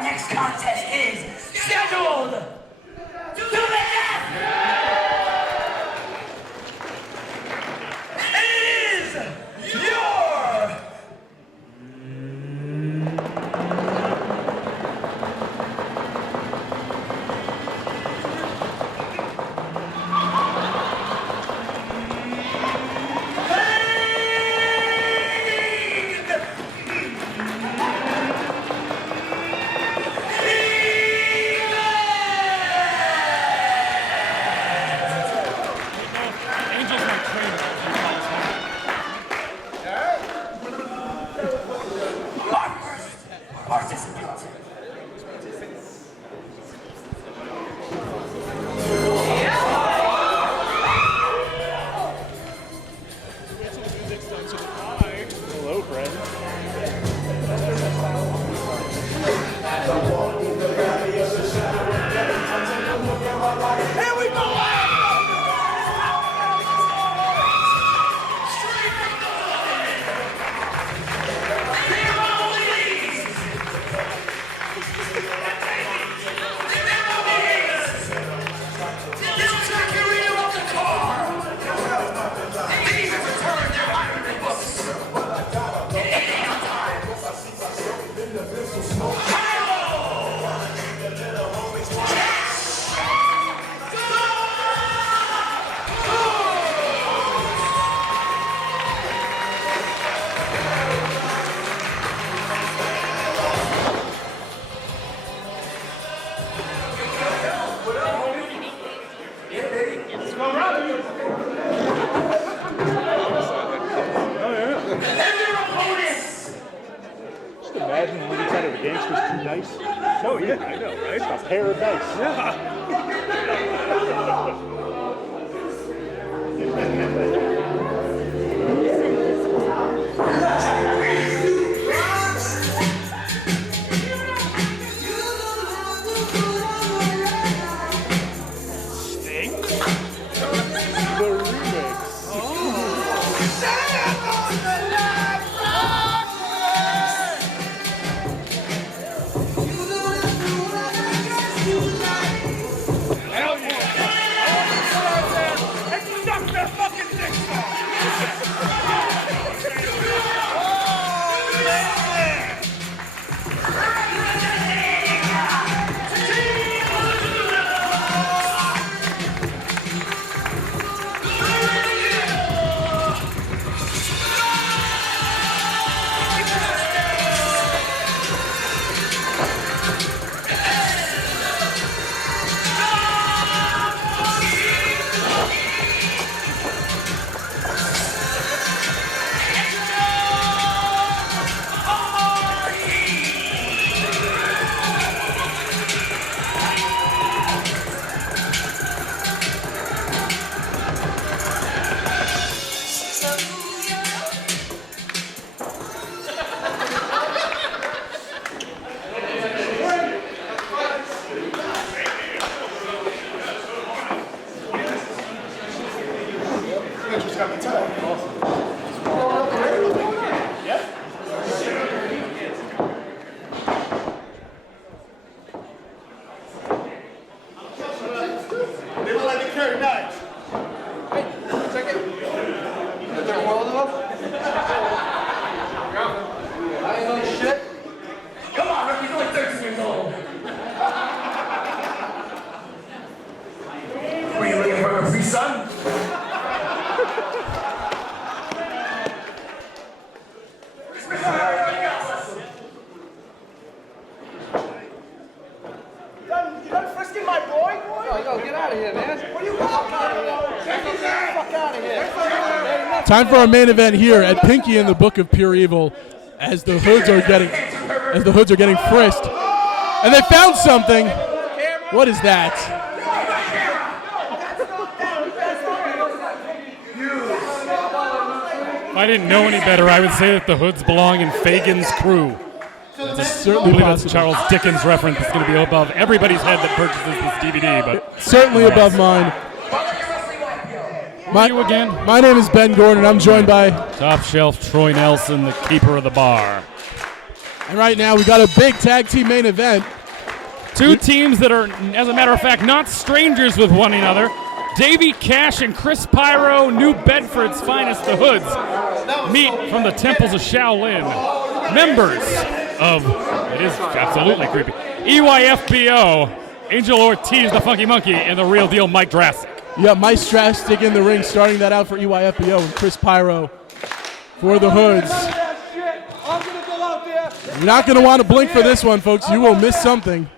Our next contest is scheduled to the death. And it is your Imagine when you said it, the gangster's two dice. Oh yeah, I know, right? A pair of dice. Yeah. Sting? The remix. Time for our main event here at Pinkie in the Book of Pure Evil, as the Hoodz are getting frisked, and they found something. What is that? If I didn't know any better, I would say that the Hoodz belong in Fagin's crew. Certainly I believe possible. that's Charles Dickens reference. It's going to be above everybody's head that purchases this DVD, but certainly above mine. You again? My name is Ben Gordon. I'm joined by Top Shelf Troy Nelson, the keeper of the bar. And right now we got a big tag team main event. Two teams that are, as a matter of fact, not strangers with one another. Davey Cash and Chris Pyro, New Bedford's finest, the Hoodz, meet from the temples of Shaolin. Members of, it is absolutely creepy, EYFBO, Angel Ortiz, the Funky Monkey, and the real deal Mike Drastic. Yeah, Mike Drastic in the ring, starting that out for EYFBO, and Chris Pyro for the Hoodz. You're not going to want to blink for this one, folks. You will miss something.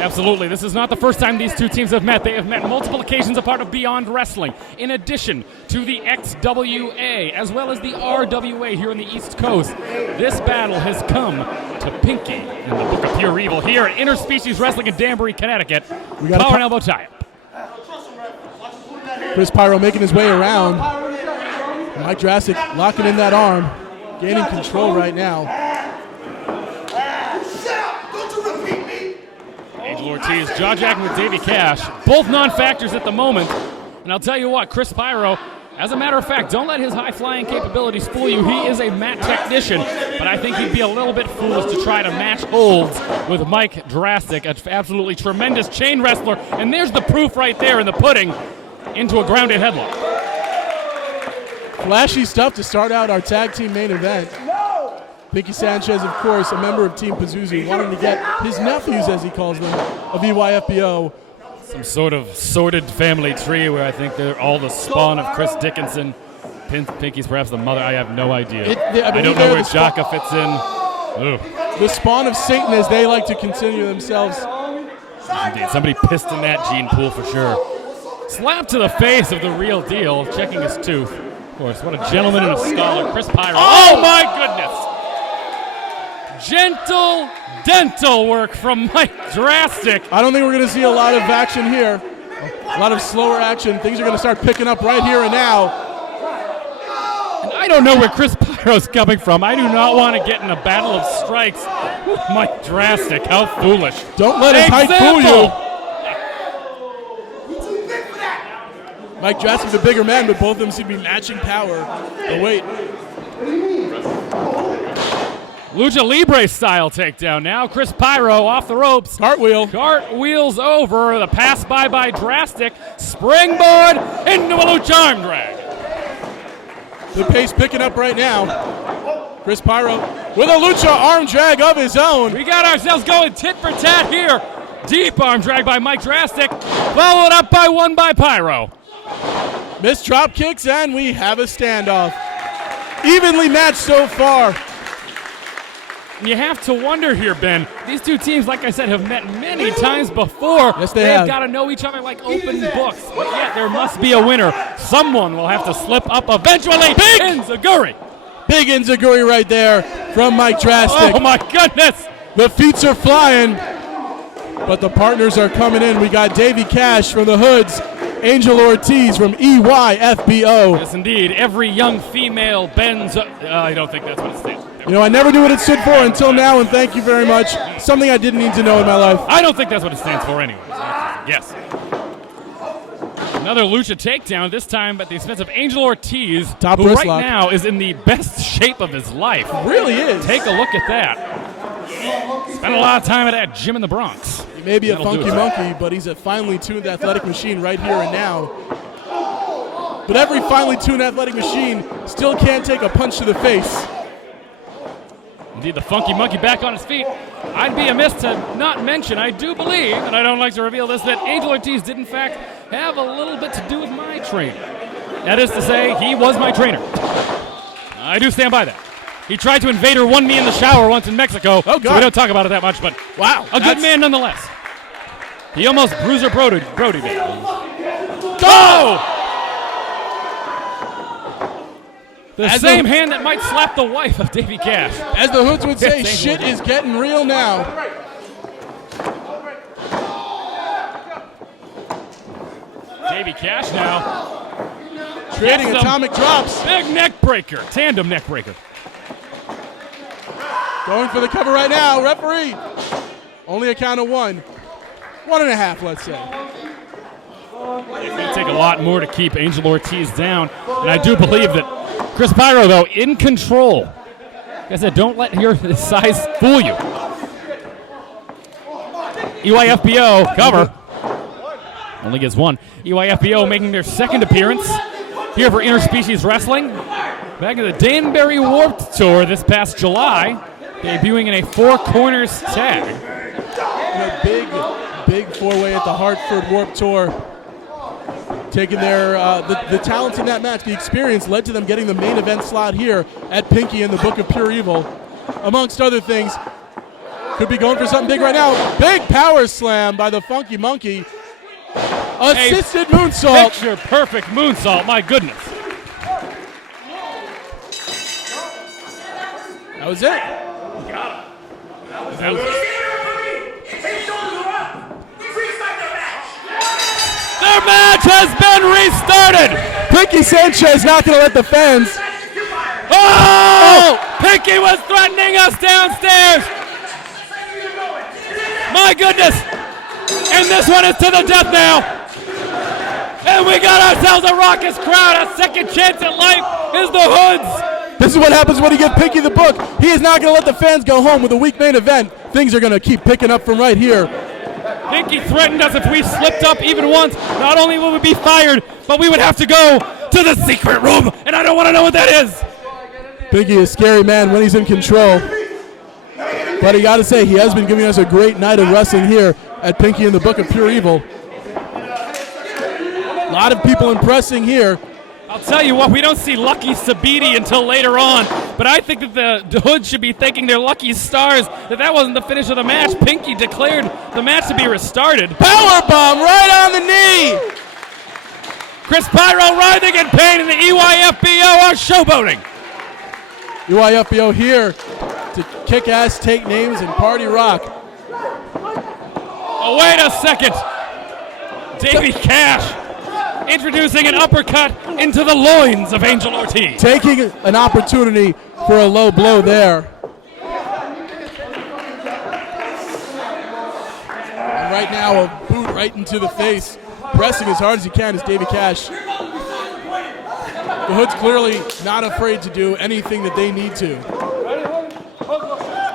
Absolutely. This is not the first time these two teams have met. They have met multiple occasions a part of Beyond Wrestling, in addition to the XWA, as well as the RWA here on the East Coast. This battle has come to Pinkie in the Book of Pure Evil here at Interspecies Wrestling in Danbury, Connecticut. Collar and elbow tie-up. Chris Pyro making his way around. Mike Drastic locking in that arm, gaining control right now. Angel Ortiz jaw-jacking with Davey Cash. Both non-factors at the moment. And I'll tell you what, Chris Pyro, as a matter of fact, don't let his high-flying capabilities fool you. He is a mat technician, but I think he'd be a little bit foolish to try to match holds with Mike Drastic, an absolutely tremendous chain wrestler. And there's the proof right there in the pudding into a grounded headlock. Flashy stuff to start out our tag team main event. Pinkie Sanchez, of course, a member of Team Pazuzu, wanting to get his nephews, as he calls them, of EYFBO. Some sort of sordid family tree where I think they're all the spawn of Chris Dickinson. Pinkie's perhaps the mother. I have no idea. I don't know where Jaka fits in. Ugh. The spawn of Satan, as they like to consider themselves. Indeed, somebody pissed in that gene pool for sure. Slap to the face of the real deal, checking his tooth. Of course, what a gentleman and a scholar, Chris Pyro. Oh my goodness! Gentle dental work from Mike Drastic. I don't think we're going to see a lot of action here. A lot of slower action. Things are going to start picking up right here and now. And I don't know where Chris Pyro's coming from. I do not want to get in a battle of strikes with Mike Drastic. How foolish. Don't let his height fool you. Mike Drastic's a bigger man, but both of them seem to be matching power. Oh, wait. Lucha Libre style takedown now. Chris Pyro off the ropes. Cartwheel. Cartwheels over. The pass by Drastic. Springboard into a lucha arm drag. The pace picking up right now. Chris Pyro with a lucha arm drag of his own. We got ourselves going tit for tat here. Deep arm drag by Mike Drastic. Followed up by one by Pyro. Missed drop kicks, and we have a standoff. Evenly matched so far. You have to wonder here, Ben. These two teams, like I said, have met many times before. Yes, they have. They've got to know each other like open books. But yet there must be a winner. Someone will have to slip up eventually. Big Enziguri. Big Enziguri right there from Mike Drastic. Oh, my goodness. The feet are flying, but the partners are coming in. We got Davey Cash from the Hoodz, Angel Ortiz from EYFBO. Yes, indeed. Every young female bends. I don't think that's what it stands for. You know, I never knew what it stood for until now, and thank you very much. Something I didn't need to know in my life. I don't think that's what it stands for anyway. Yes. Another lucha takedown, this time at the expense of Angel Ortiz, Top who wrist right lock. now is in the best shape of his life. Really is. Take a look at that. Spent a lot of time at that gym in the Bronx. He may be a That'll do funky it. monkey, but he's a finely tuned athletic machine right here and now. But every finely tuned athletic machine still can't take a punch to the face. Indeed, the funky monkey back on his feet. I'd be amiss to not mention, I do believe, and I don't like to reveal this, that Angel Ortiz did in fact have a little bit to do with my training. That is to say, he was my trainer. I do stand by that. He tried to invader one me in the shower once in Mexico. Oh, God. So we don't talk about it that much, but Wow. a good man nonetheless. He almost Bruiser Brody did. Go! The same hand that might slap the wife of Davey Cash. As the Hoodz would say, Yes, shit is getting real now. Davey Cash now. Trading Gets some atomic drops. Big neck breaker. Tandem neck breaker. Going for the cover right now. Referee. Only a count of 1. 1.5, let's say. It's going to take a lot more to keep Angel Ortiz down. And I do believe that Chris Pyro, though, in control. Like I said, don't let your size fool you. EYFBO cover. Only gets one. EYFBO making their second appearance here for Interspecies Wrestling. Back at the Danbury Warped Tour this past July, debuting in a Four Corners tag. Big four-way at the Hartford Warped Tour. Taking their the talents in that match, the experience led to them getting the main event slot here at Pinkie in the Book of Pure Evil. Amongst other things, could be going for something big right now. Big power slam by the Funky Monkey. Assisted moonsault. Picture perfect moonsault, my goodness. That was it. That was Their match has been restarted. Pinkie Sanchez not going to let the fans. Oh! Pinkie was threatening us downstairs. My goodness. And this one is to the death now. And we got ourselves a raucous crowd. A second chance at life is the Hoodz. This is what happens when you give Pinkie the book. He is not going to let the fans go home with a weak main event. Things are going to keep picking up from right here. Pinkie threatened us if we slipped up even once. Not only would we be fired, but we would have to go to the secret room. And I don't want to know what that is. Pinkie is a scary man when he's in control. But I got to say, he has been giving us a great night of wrestling here at Pinkie in the Book of Pure Evil. A lot of people impressing here. I'll tell you what, we don't see Lucky Sabiti until later on, but I think that the Hood should be thanking their lucky stars that wasn't the finish of the match. Pinkie declared the match to be restarted. Powerbomb right on the knee. Chris Pyro writhing in pain, and the EYFBO are showboating. EYFBO here to kick ass, take names, and party rock. Oh, wait a second. Davey Cash introducing an uppercut into the loins of Angel Ortiz. Taking an opportunity for a low blow there. And right now, a boot right into the face. Pressing as hard as he can is Davey Cash. The Hood's clearly not afraid to do anything that they need to.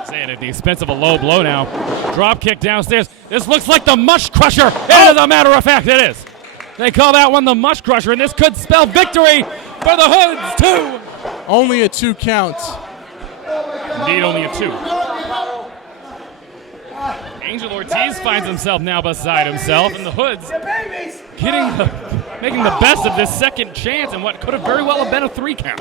Saying at the expense of a low blow now. Drop kick downstairs. This looks like the Mush Crusher. As a matter of fact, it is. They call that one the Mush Crusher, and this could spell victory for the Hoodz, too. Only a 2 count. Indeed, only a 2. Angel Ortiz finds himself now beside himself, and the Hoodz making the best of this second chance and what could have very well have been a 3 count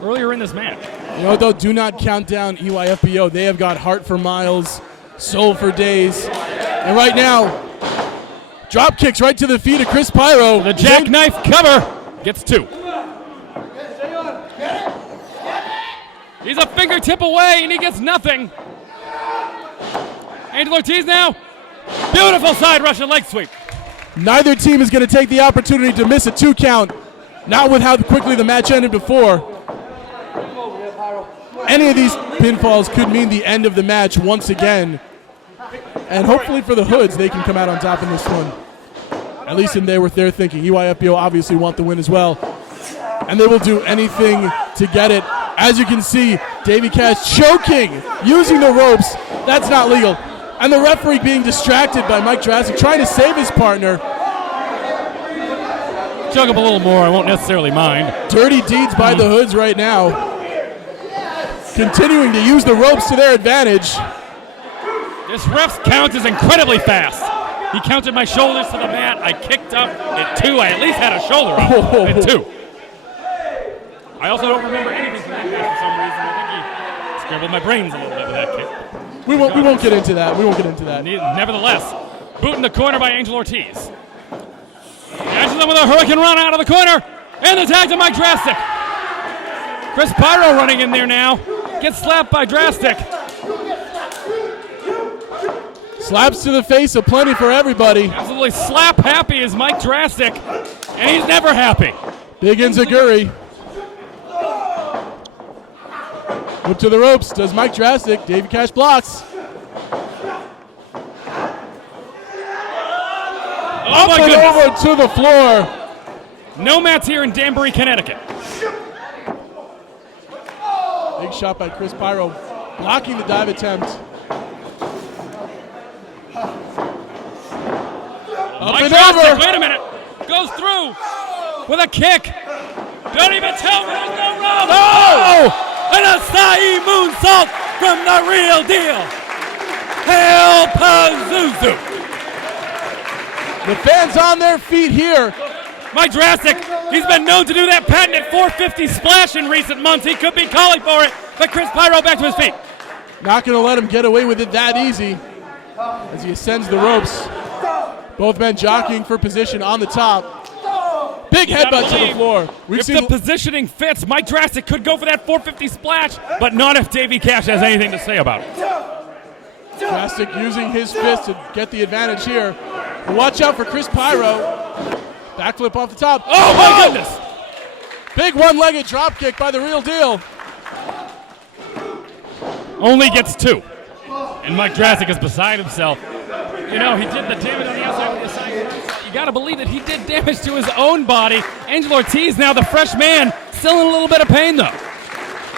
earlier in this match. You know, though, do not count down EYFBO. They have got heart for miles, soul for days. And right now, drop kicks right to the feet of Chris Pyro. The jackknife cover gets 2. He's a fingertip away, and he gets nothing. Angel Ortiz now. Beautiful side Russian leg sweep. Neither team is going to take the opportunity to miss a 2 count. Not with how quickly the match ended before. Any of these pinfalls could mean the end of the match once again. And hopefully for the Hoodz, they can come out on top in this one. At least in there with their thinking. EYFBO obviously want the win as well. And they will do anything to get it. As you can see, Davey Cash choking, using the ropes. That's not legal. And the referee being distracted by Mike Drastic, trying to save his partner. Choke up a little more, I won't necessarily mind. Dirty deeds by the Hoodz right now. Continuing to use the ropes to their advantage. This ref's count is incredibly fast. He counted my shoulders to the mat. I kicked up at 2. I at least had a shoulder up at 2. I also don't remember anything from that match for some reason. I think he scrambled my brains a little bit with that kick. We won't get into that. We won't get into that. Nevertheless, boot in the corner by Angel Ortiz. Catches him with a Hurricane Run out of the corner. And the tag to Mike Drastic. Chris Pyro running in there now. Gets slapped by Drastic. Slaps to the face of plenty for everybody. Absolutely slap happy is Mike Drastic. And he's never happy. Big Enziguri. Whip to the ropes. Does Mike Drastic. Davey Cash blocks. Oh my Up and goodness. over to the floor. No mats here in Danbury, Connecticut. Big shot by Chris Pyro, blocking the dive attempt. Up and over. Wait a minute. Goes through with a kick. Don't even tell me there's no rub. Oh! An acai moonsault from the real deal. Hail Pazuzu. The fans on their feet here. Mike Drastic, he's been known to do that patented 450 splash in recent months. He could be calling for it, but Chris Pyro back to his feet. Not going to let him get away with it that easy as he ascends the ropes. Both men jockeying for position on the top. Big headbutt to the floor. If the positioning fits, Mike Drastic could go for that 450 splash, but not if Davey Cash has anything to say about it. Drastic using his fist to get the advantage here. Watch out for Chris Pyro. Backflip off the top. Oh my goodness! Big one-legged drop kick by the real deal. Only gets 2. And Mike Drastic is beside himself. You know, he did the damage on the outside with the side. You got to believe that he did damage to his own body. Angel Ortiz, now the fresh man, still in a little bit of pain though.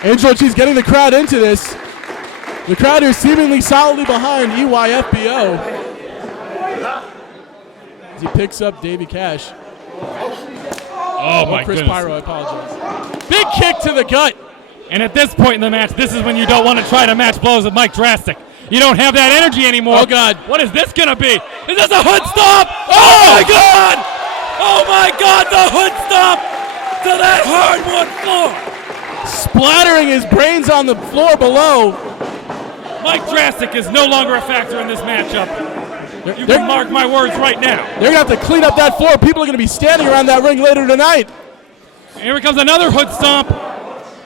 Angel Ortiz getting the crowd into this. The crowd is seemingly solidly behind EYFBO. As he picks up Davey Cash. Oh my Chris goodness. Pyro, I apologize. Big kick to the gut. And at this point in the match, this is when you don't want to try to match blows with Mike Drastic. You don't have that energy anymore. Oh, God. What is this going to be? Is this a hood stomp? Oh, my God! Oh, my God, the hood stomp to that hardwood floor. Splattering his brains on the floor below. Mike Drastic is no longer a factor in this matchup. You can mark my words right now. They're going to have to clean up that floor. People are going to be standing around that ring later tonight. Here comes another hood stomp.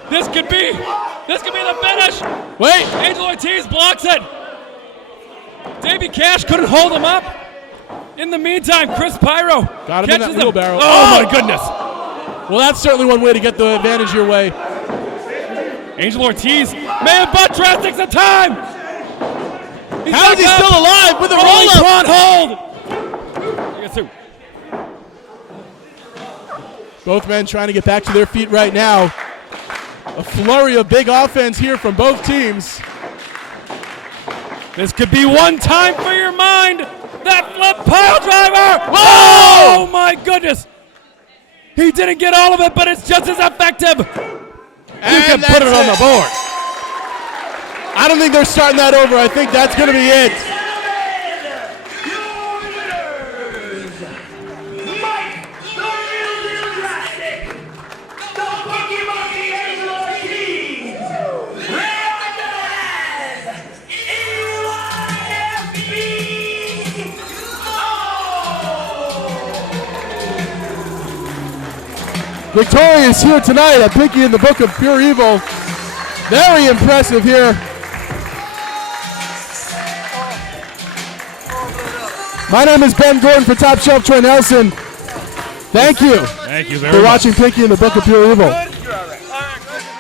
This could be the finish. Wait. Angel Ortiz blocks it. Davey Cash couldn't hold him up. In the meantime, Chris Pyro got him in that wheelbarrow. Oh, my goodness. Well, that's certainly one way to get the advantage your way. Angel Ortiz, man, butt Drastic's the time. How is he still alive with a roll-up? Front hold. Both men trying to get back to their feet right now. A flurry of big offense here from both teams. This could be one time for your mind. That flip pile driver. Whoa! Oh my goodness. He didn't get all of it, but it's just as effective. And you can put it on the board. I don't think they're starting that over. I think that's going to be it. Victorious here tonight at Pinkie in the Book of Pure Evil. Very impressive here. My name is Ben Gordon for Top Shelf Troy Nelson. Thank you. Thank you very for much. watching Pinkie in the Book of Pure Evil.